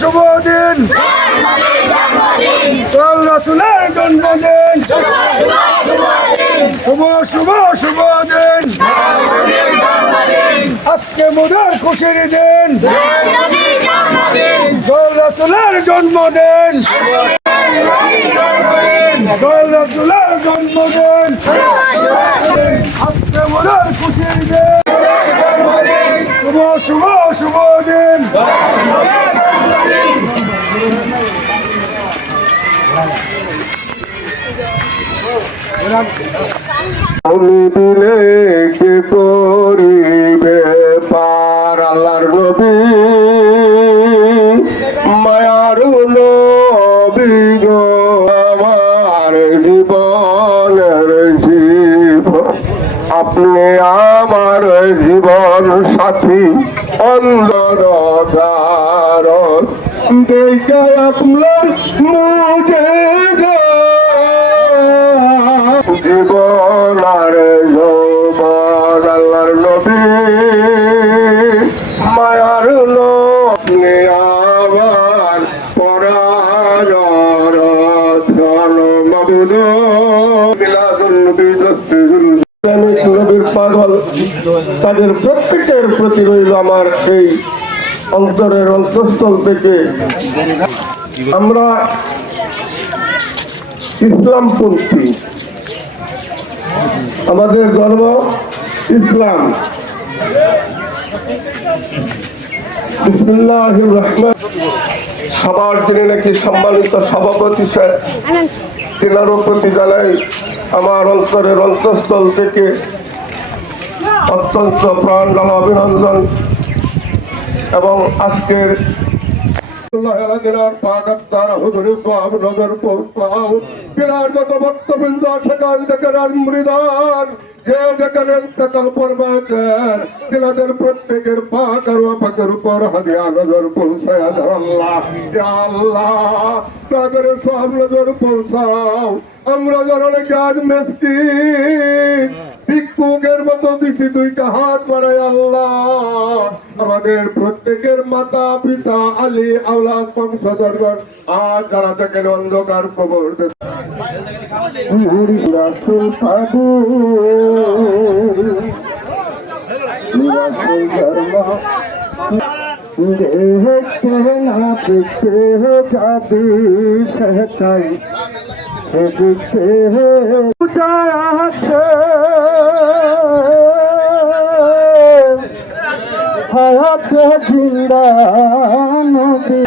শুভ দিন রাসূলের জন্মদিন শুভ দিন আজকে মোদের খুশির দিন রাসূলের জন্মদিন রাসূলের জন্মদিন আজকে মোদের খুশির দিন শুভ দিন আমি দিলে কে করিবে পার আল্লাহর নবী মায়ার নবী গো আমার জীবনের জীবন আপনি আমার জীবন সাথী অন্ধকার দেখে আপনার মুঝে জীবন আর যৌবন আল্লাহর নবী মায়ার নবী আমার পরার মাবুদ নবীর পাগল তাদের প্রত্যেকের প্রতি রইল আমার এই অন্তরের অন্তঃস্থল থেকে। আমরা ইসলামপন্থী, আমাদের ধর্ম ইসলাম। বিসমিল্লাহির রহমান সবার যিনি নাকি সম্মানিত সভাপতি স্যার তিনারও প্রতি জানাই আমার অন্তরের অন্তঃস্থল থেকে অত্যন্ত প্রাণ ঢালা অভিনন্দন। এবং আজকের যত বক্তবৃন্দ সেখান থেকে মৃদান যে যেখানে তিনাদের প্রত্যেকের পাক আর পাকের উপর হাদিয়া নজর পৌঁছায় আল্লাহ তাদের সব নজর পৌঁছাও। আমরা যারা নাকি আজ মেসকিন ভিক্ষুকের মতো দিছি দুইটা হাত বাড়ায় আল্লাহ আমাদের প্রত্যেকের মাতা পিতা আলী আওলাদ বংশধরগণ আজ যারা দেখেন অন্ধকার কবর হায়াত জিন্দা নবী